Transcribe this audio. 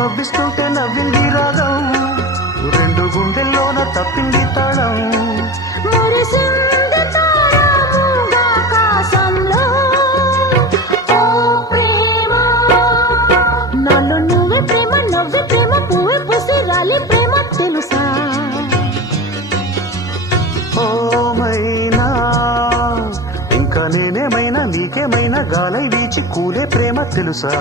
కవ్విస్తుంటే నవ్వింది రాగం, రెండు గుండెల్లోన తప్పింది తాళం. మురిసింది తారాకాశంలో ఓ ప్రేమ, నాలో నువ్వే ప్రేమ, నవ్వే ప్రేమ, పువ్వే పూసి రాలి ప్రేమ తెలుసా? ఓ మైనా ఇంకా నేనేమైనా నీకేమైనా గాలై వీచి కూలే ప్రేమ తెలుసా?